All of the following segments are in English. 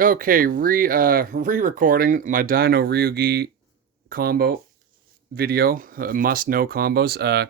Okay, re-recording my Dino Ryu-ge combo video, must know combos.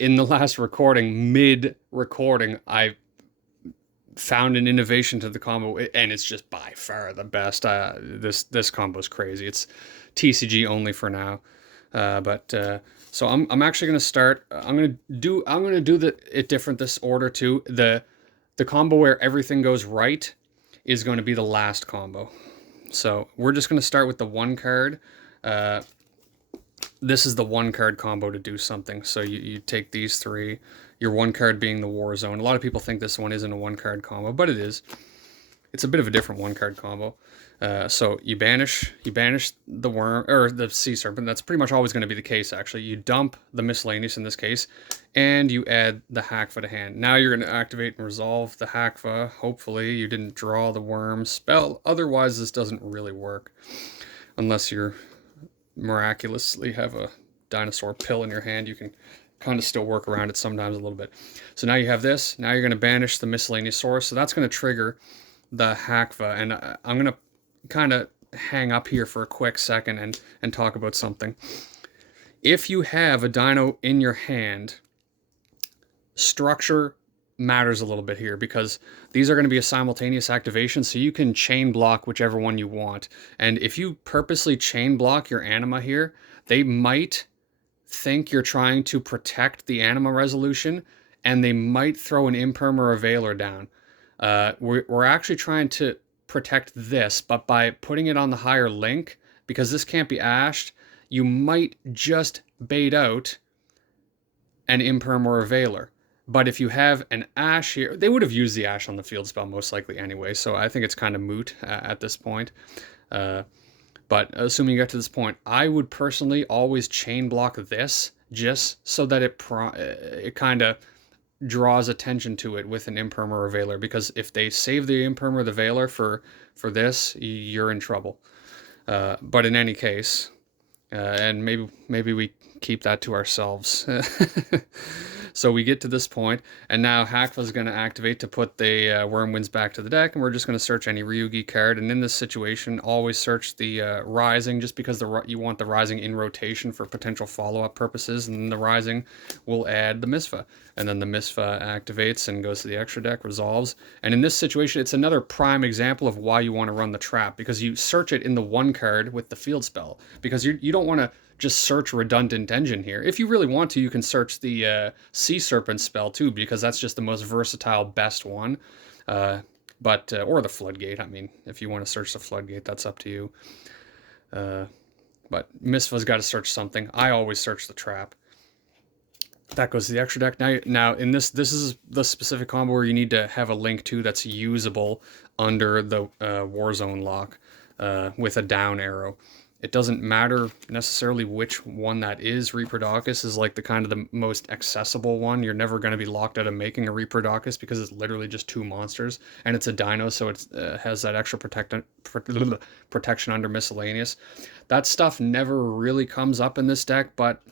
In the last recording, mid-recording, I found an innovation to the combo, and it's just by far the best. This combo's crazy. It's TCG only for now, but so I'm actually gonna start. I'm gonna do it different this order too. The combo where everything goes right is going to be the last combo. So we're just going to start with the one card. Uh, this is the one card combo to do something. So you take these three, your one card being the War Zone. A lot of people think this one isn't a one card combo, but it is. It's a bit of a different one card combo. So you banish the worm or the sea serpent. That's pretty much always going to be the case. Actually, you dump the miscellaneous in this case, and you add the Hackva to hand. Now you're going to activate and resolve the Hackva. Hopefully, you didn't draw the worm spell. Otherwise, this doesn't really work unless you miraculously have a dinosaur pill in your hand. You can kind of still work around it sometimes a little bit. So now you have this. Now you're going to banish the miscellaneous source. So that's going to trigger the Hackva, and I'm gonna kind of hang up here for a quick second and talk about something. If you have a dino in your hand, structure matters a little bit here because these are going to be a simultaneous activation, so you can chain block whichever one you want. And if you purposely chain block your anima here, they might think you're trying to protect the anima resolution, and they might throw an imperm or a veiler down. We're actually trying to protect this, but by putting it on the higher link, because this can't be ashed, you might just bait out an imperm or a veiler. But if you have an ash here, they would have used the ash on the field spell most likely anyway, so I think it's kind of moot at this point. Uh, but assuming you get to this point, I would personally always chain block this just so that it kind of draws attention to it with an imperm or a veiler, because if they save the imperm or the veiler for this, you're in trouble. But in any case, and maybe we keep that to ourselves. So we get to this point, and now Hackva is going to activate to put the Wormwinds back to the deck, and we're just going to search any Ryu-ge card. And in this situation, always search the Rising, just because you want the Rising in rotation for potential follow-up purposes, and then the Rising will add the Misfa. And then the Misfa activates and goes to the extra deck, resolves. And in this situation, it's another prime example of why you want to run the trap, because you search it in the one card with the field spell, because you don't want to just search redundant engine here. If you really want to, you can search the Sea Serpent spell too, because that's just the most versatile, best one. But or the Floodgate. I mean, if you want to search the Floodgate, that's up to you. Uh, but Misfa's got to search something. I always search the trap. That goes to the extra deck. Now in this is the specific combo where you need to have a link to that's usable under the Warzone lock with a down arrow. It doesn't matter necessarily which one that is. Reproducus is like the kind of the most accessible one. You're never going to be locked out of making a Reproducus because it's literally just two monsters, and it's a dino, so it has that extra protection under miscellaneous. That stuff never really comes up in this deck, but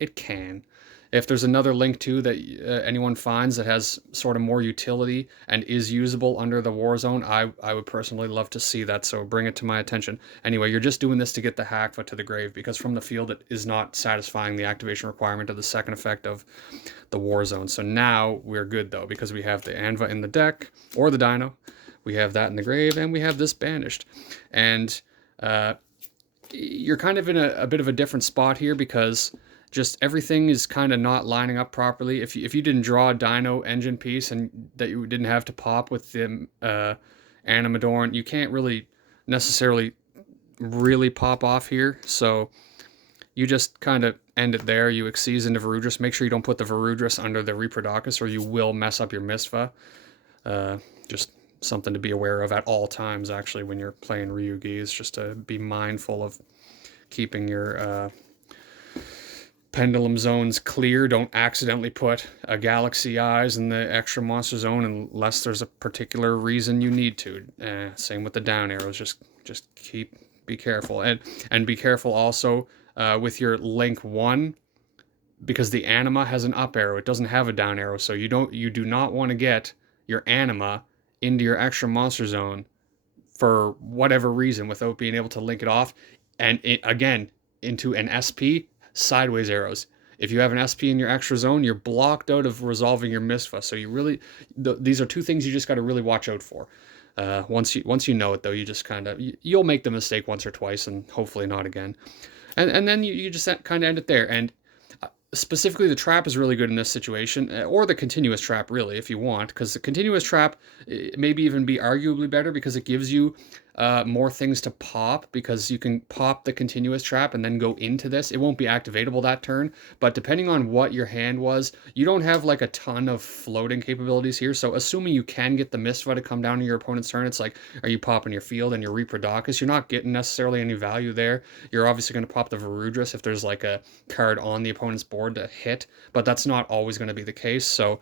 it can. If there's another link too that anyone finds that has sort of more utility and is usable under the Warzone, I would personally love to see that, so bring it to my attention. Anyway, you're just doing this to get the Hackva to the grave, because from the field it is not satisfying the activation requirement of the second effect of the Warzone. So now we're good though, because we have the Anva in the deck, or the Dino, we have that in the grave, and we have this banished. And you're kind of in a bit of a different spot here, because just everything is kind of not lining up properly. If you didn't draw a dino engine piece and that you didn't have to pop with the Animadorn, you can't really necessarily really pop off here. So you just kind of end it there. You Xyz into Varudris. Make sure you don't put the Varudris under the Reproducus, or you will mess up your Misfa. Just something to be aware of at all times, actually, when you're playing Ryu-ge, is just to be mindful of keeping your pendulum zones clear. Don't accidentally put a Galaxy Eyes in the extra monster zone unless there's a particular reason you need to. Same with the down arrows. Just be careful, and be careful also with your link 1, because the anima has an up arrow. It doesn't have a down arrow, so you do not want to get your anima into your extra monster zone for whatever reason without being able to link it off. And it, again, into an SP, sideways arrows. If you have an SP in your extra zone, you're blocked out of resolving your misfa. So you really, these are two things you just got to really watch out for. Once you know it though, you just kind of you'll make the mistake once or twice, and hopefully not again. And then you just kind of end it there. And specifically, the trap is really good in this situation, or the continuous trap, really, if you want, because the continuous trap maybe even be arguably better because it gives you more things to pop, because you can pop the continuous trap and then go into this. It won't be activatable that turn, but depending on what your hand was, you don't have like a ton of floating capabilities here. So assuming you can get the Mistva to come down in your opponent's turn, it's like, are you popping your field and your Reaper-Docus? You're not getting necessarily any value there. You're obviously going to pop the Varudras if there's like a card on the opponent's board to hit, but that's not always going to be the case. So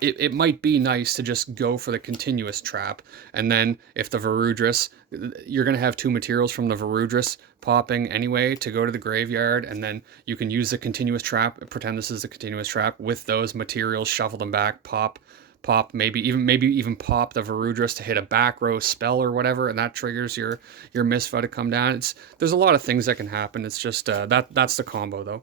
it might be nice to just go for the continuous trap, and then if the Varudras, you're going to have two materials from the Varudras popping anyway to go to the graveyard, and then you can use the continuous trap, pretend this is the continuous trap, with those materials, shuffle them back, pop, maybe even pop the Varudras to hit a back row spell or whatever, and that triggers your Misfa to come down. There's a lot of things that can happen. It's just that's the combo though.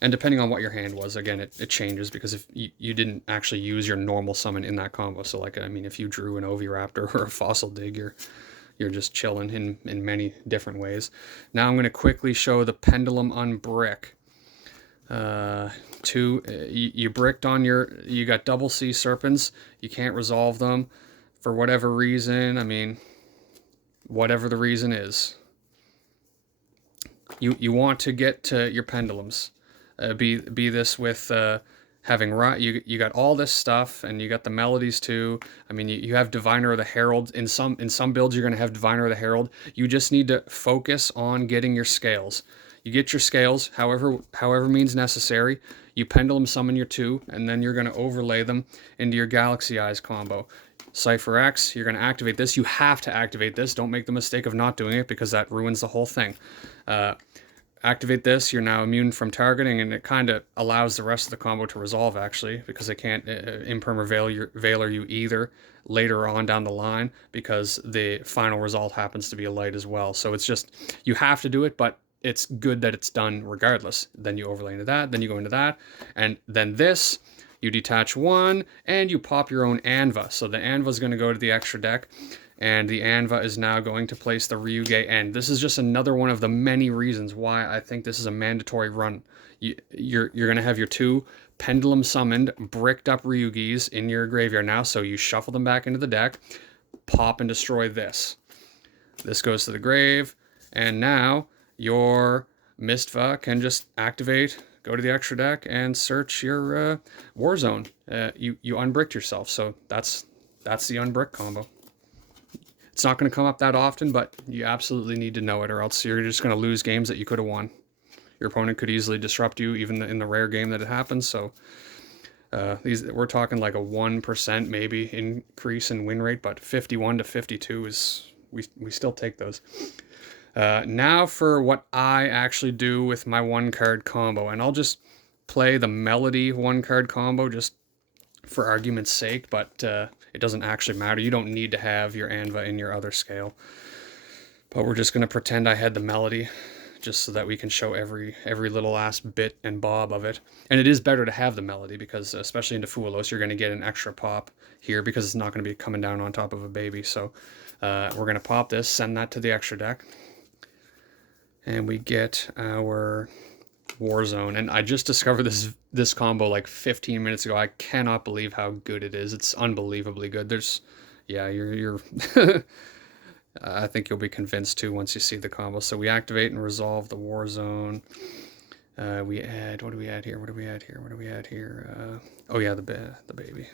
And depending on what your hand was, again, it changes, because if you didn't actually use your normal summon in that combo. So like, I mean, if you drew an Oviraptor or a Fossil Dig, you're just chilling in many different ways. Now I'm going to quickly show the Pendulum Unbrick. You bricked on you got double Sea Serpents. You can't resolve them for whatever reason. I mean, whatever the reason is. You want to get to your pendulums. Be this with having you got all this stuff, and you got the melodies too. I mean, you have Diviner of the Herald. In some builds you're going to have Diviner of the Herald. You just need to focus on getting your scales. You get your scales however means necessary. You pendulum summon your two, and then you're going to overlay them into your Galaxy Eyes combo. Cypher X, you're going to activate this. You have to activate this. Don't make the mistake of not doing it, because that ruins the whole thing. Activate this, you're now immune from targeting, and it kind of allows the rest of the combo to resolve, actually, because they can't Veiler you either later on down the line, because the final result happens to be a light as well. So it's just, you have to do it, but it's good that it's done regardless. Then you overlay into that, then you go into that, and then this, you detach one, and you pop your own Anva. So the Anva is going to go to the extra deck, and the Anva is now going to place the Ryu-ge End. This is just another one of the many reasons why I think this is a mandatory run. You're going to have your two Pendulum summoned, bricked up Ryu-ge's in your graveyard now, so you shuffle them back into the deck, pop and destroy this. This goes to the grave, and now your Mistva can just activate, go to the extra deck, and search your War Zone. You unbricked yourself, so that's the unbrick combo. It's not going to come up that often, but you absolutely need to know it, or else you're just going to lose games that you could have won. Your opponent could easily disrupt you, even in the rare game that it happens. So we're talking like a 1% maybe increase in win rate, but 51 to 52 is we still take those. Now for what I actually do with my one card combo, and I'll just play the Melody one card combo just for argument's sake, but it doesn't actually matter. You don't need to have your Anva in your other scale. But we're just going to pretend I had the Melody, just so that we can show every little last bit and bob of it. And it is better to have the Melody, because especially into Fuelos, you're going to get an extra pop here, because it's not going to be coming down on top of a baby. So we're going to pop this, send that to the extra deck, and we get our Warzone. And I just discovered this combo like 15 minutes ago. I cannot believe how good it is. It's unbelievably good. You're I think you'll be convinced too once you see the combo. So we activate and resolve the Warzone. We add, what do we add here? Oh yeah, the baby.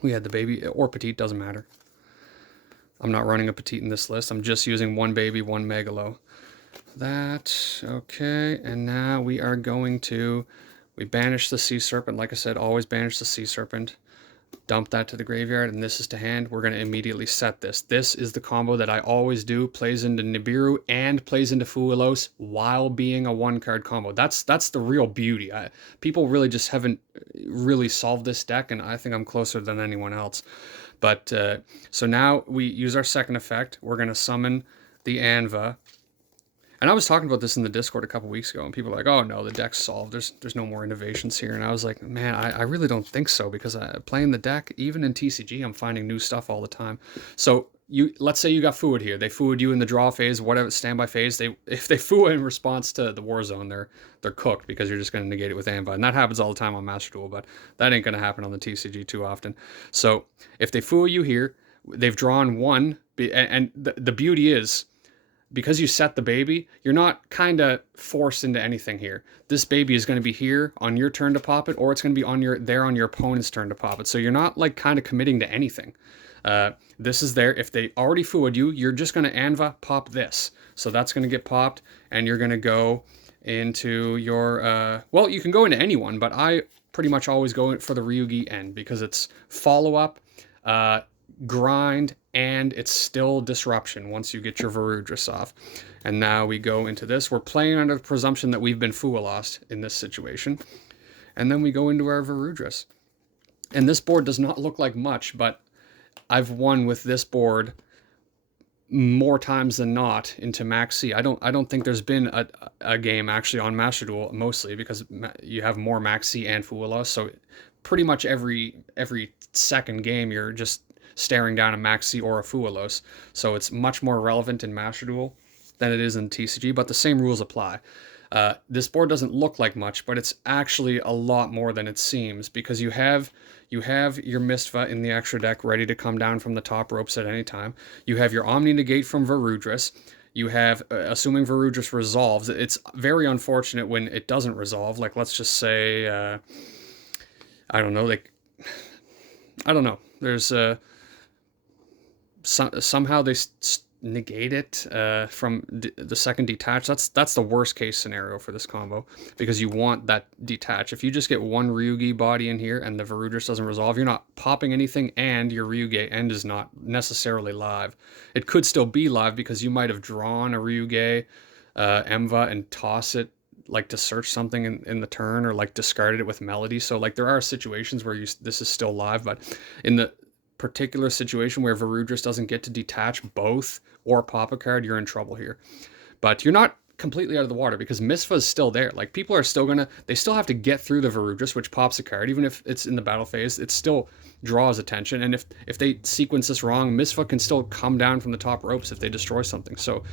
We add the baby, or Petite, doesn't matter. I'm not running a Petite in this list. I'm just using one baby, one Megalo. Okay, and now we are going to, we banish the Sea Serpent. Like I said, always banish the Sea Serpent. Dump that to the graveyard, and this is to hand. We're going to immediately set this. This is the combo that I always do. Plays into Nibiru and plays into Fuelos while being a one-card combo. That's the real beauty. People really just haven't really solved this deck, and I think I'm closer than anyone else. But so now we use our second effect. We're going to summon the Anva. And I was talking about this in the Discord a couple weeks ago, and people were like, "Oh no, the deck's solved. There's no more innovations here." And I was like, "Man, I really don't think so because playing the deck, even in TCG, I'm finding new stuff all the time." So let's say you got Fuad here. They Fuad you in the draw phase, whatever standby phase. If they Fuad in response to the War Zone, they're cooked because you're just going to negate it with Anva, and that happens all the time on Master Duel, but that ain't going to happen on the TCG too often. So if they Fuad you here, they've drawn one, and the beauty is, because you set the baby, you're not kind of forced into anything here. This baby is going to be here on your turn to pop it, or it's going to be on your opponent's turn to pop it. So you're not like kind of committing to anything. This is there. If they already Fuad you, you're just going to Anva pop this. So that's going to get popped, and you're going to go into your, well, you can go into anyone, but I pretty much always go for the Ryu-ge end because it's follow-up, grind, and it's still disruption once you get your Varudras off. And now we go into this. We're playing under the presumption that we've been Fua lost in this situation. And then we go into our Varudras. And this board does not look like much, but I've won with this board more times than not into Max C. I don't think there's been a game actually on Master Duel, mostly because you have more Max C and Fua lost. So pretty much every second game you're just staring down a Maxi or a Fualos. So it's much more relevant in Master Duel than it is in TCG, but the same rules apply. This board doesn't look like much, but it's actually a lot more than it seems because you have your Mistva in the extra deck ready to come down from the top ropes at any time. You have your Omni Negate from Varudras. You have, assuming Varudras resolves, it's very unfortunate when it doesn't resolve. Like, let's just say, I don't know, like, I don't know. There's somehow they negate it from the second detach. That's the worst case scenario for this combo because you want that detach. If you just get one Ryu-ge body in here and the Varudras doesn't resolve, you're not popping anything, and your Ryu-ge end is not necessarily live. It could still be live because you might have drawn a Ryu-ge Emva and toss it like to search something in the turn, or like discarded it with Melody. So like there are situations where this is still live, but in the particular situation where Varudras doesn't get to detach both or pop a card, you're in trouble here. But you're not completely out of the water because Misfa is still there. Like, people are still they still have to get through the Varudras, which pops a card. Even if it's in the battle phase, it still draws attention. And if they sequence this wrong, Misfa can still come down from the top ropes if they destroy something. So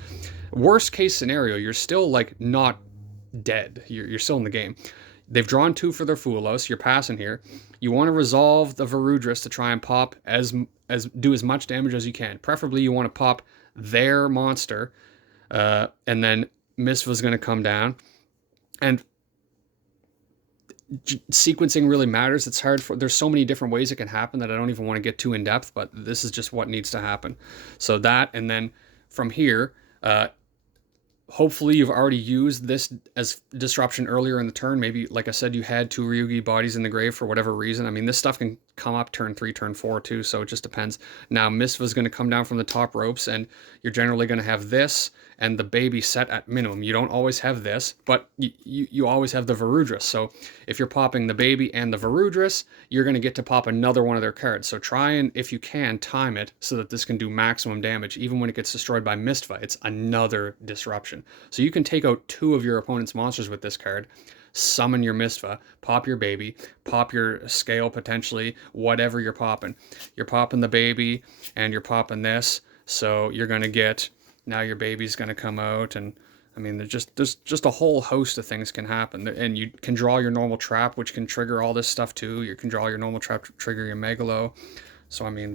worst case scenario, you're still like not dead. You're still in the game. They've drawn two for their Fualos. You're passing here. You want to resolve the Varudras to try and pop do as much damage as you can. Preferably, you want to pop their monster, and then Misva's going to come down. And sequencing really matters. It's hard there's so many different ways it can happen that I don't even want to get too in depth, but this is just what needs to happen. So that, and then from here, hopefully you've already used this as disruption earlier in the turn. Maybe, like I said, you had two Ryu-ge bodies in the grave for whatever reason. I mean, this stuff can come up turn 3, turn 4 too, so it just depends. Now, Misva's going to come down from the top ropes, and you're generally going to have this and the baby set at minimum. You don't always have this, but you always have the Varudras. So if you're popping the baby and the Varudras, you're going to get to pop another one of their cards. So try and, if you can, time it so that this can do maximum damage. Even when it gets destroyed by Mistva, it's another disruption. So you can take out 2 of your opponent's monsters with this card, summon your Mistva, pop your baby, pop your scale potentially, whatever you're popping. You're popping the baby and you're popping this. So you're going to get, now your baby's going to come out, and I mean, there's just a whole host of things can happen. And you can draw your normal trap, which can trigger all this stuff too. You can draw your normal trap to trigger your Megalo. So I mean,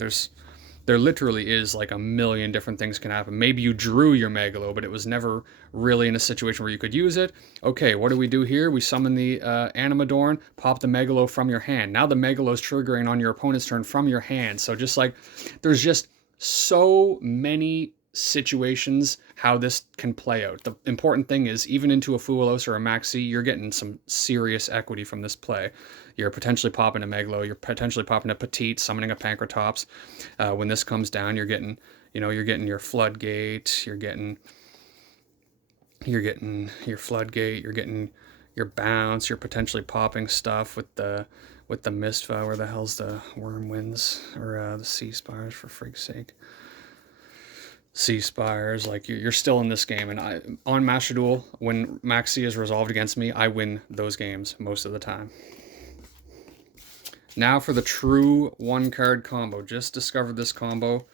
there literally is like a million different things can happen. Maybe you drew your Megalo, but it was never really in a situation where you could use it. Okay, what do we do here? We summon the Animadorn, pop the Megalo from your hand. Now the Megalo's triggering on your opponent's turn from your hand. So just like, there's just so many situations how this can play out. The important thing is, even into a Fualos or a Maxi, you're getting some serious equity from this play. You're potentially popping a Megalo, you're potentially popping a Petite, summoning a Pancratops. When this comes down, you're getting your Floodgate, you're getting your Floodgate, you're getting your Bounce, you're potentially popping stuff with the with the Mistva. Where the hell's the Worm Winds? Or the Sea Spires, for freak's sake. Sea Spires, like you're still in this game. And on Master Duel, when Maxi is resolved against me, I win those games most of the time. Now for the true one card combo. Just discovered this combo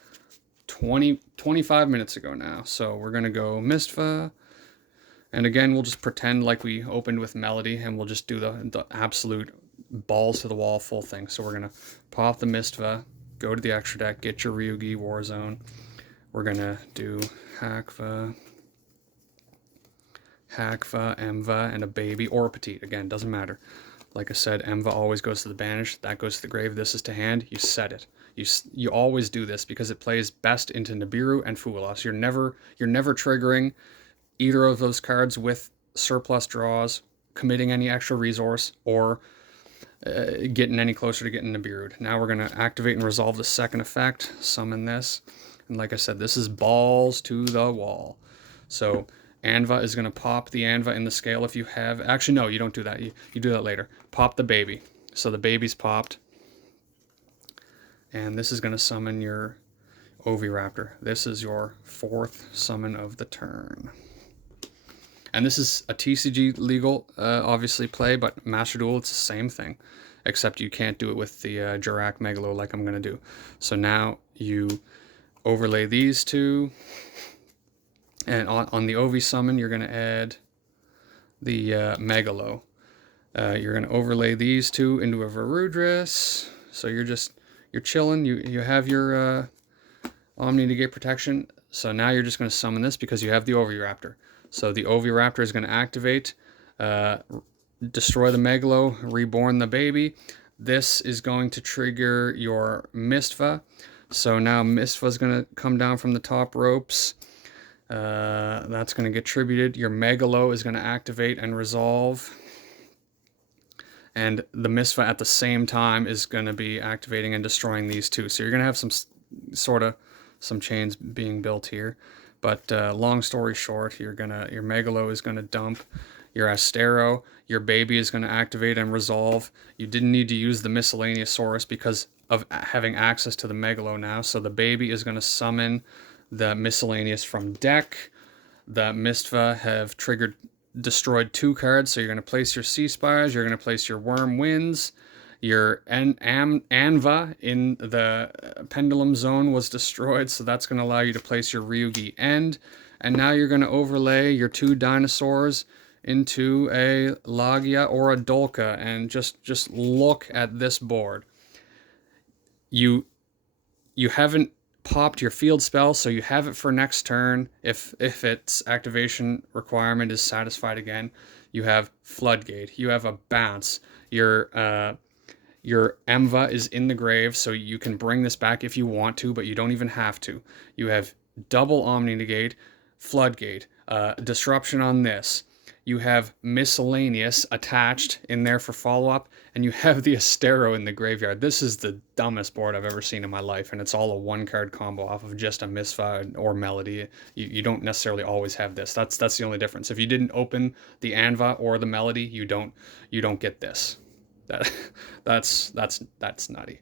25 minutes ago now. So we're going to go Mistva. And again, we'll just pretend like we opened with Melody, and we'll just do the absolute balls to the wall full thing. So we're going to pop the Mistva, go to the extra deck, get your Ryu-ge Warzone. We're going to do Hakva, Emva, and a baby, or a petite. Again, doesn't matter. Like I said, Emva always goes to the banish. That goes to the grave. This is to hand. You set it. You always do this because it plays best into Nibiru and Fuelos. You're never triggering either of those cards with surplus draws, committing any extra resource, or getting any closer to getting Nibiru'd. Now we're going to activate and resolve the second effect, summon this. And like I said, this is balls to the wall. So Anva is going to pop the Anva in the scale if you have... Actually, no, you don't do that. You do that later. Pop the baby. So the baby's popped. And this is going to summon your Oviraptor. This is your fourth summon of the turn. And this is a TCG legal, obviously, play, but Master Duel, it's the same thing. Except you can't do it with the Jirac Megalo like I'm going to do. So now you overlay these two. And on the Ovi summon, you're going to add the Megalo. You're going to overlay these two into a Varudris. So you're chilling. You have your Omni Negate protection. So now you're just going to summon this because you have the Oviraptor. So the Oviraptor is going to activate, destroy the Megalo, reborn the baby. This is going to trigger your Mistva. So now Mistva is going to come down from the top ropes. That's going to get tributed. Your Megalo is going to activate and resolve. And the Mistva at the same time is going to be activating and destroying these two. So you're going to have some chains being built here. But long story short, your Megalo is gonna dump your Astero. Your baby is gonna activate and resolve. You didn't need to use the Miscellaneousaurus because of having access to the Megalo now. So the baby is gonna summon the Miscellaneous from deck. The Mistva have destroyed 2 cards. So you're gonna place your Sea Spires. You're gonna place your Worm Winds. Your Anva in the Pendulum Zone was destroyed, so that's going to allow you to place your Ryu-ge End. And now you're going to overlay your 2 dinosaurs into a Lagia or a Dolka, and just look at this board. You haven't popped your field spell, so you have it for next turn. If its activation requirement is satisfied again, you have Floodgate. You have a bounce. Your Emva is in the grave, so you can bring this back if you want to, but you don't even have to. You have double Omni Negate, Floodgate, Disruption on this. You have Miscellaneous attached in there for follow-up, and you have the Astero in the graveyard. This is the dumbest board I've ever seen in my life, and it's all a one-card combo off of just a Mistva or Melody. You don't necessarily always have this. That's the only difference. If you didn't open the Anva or the Melody, you don't get this. That's nutty.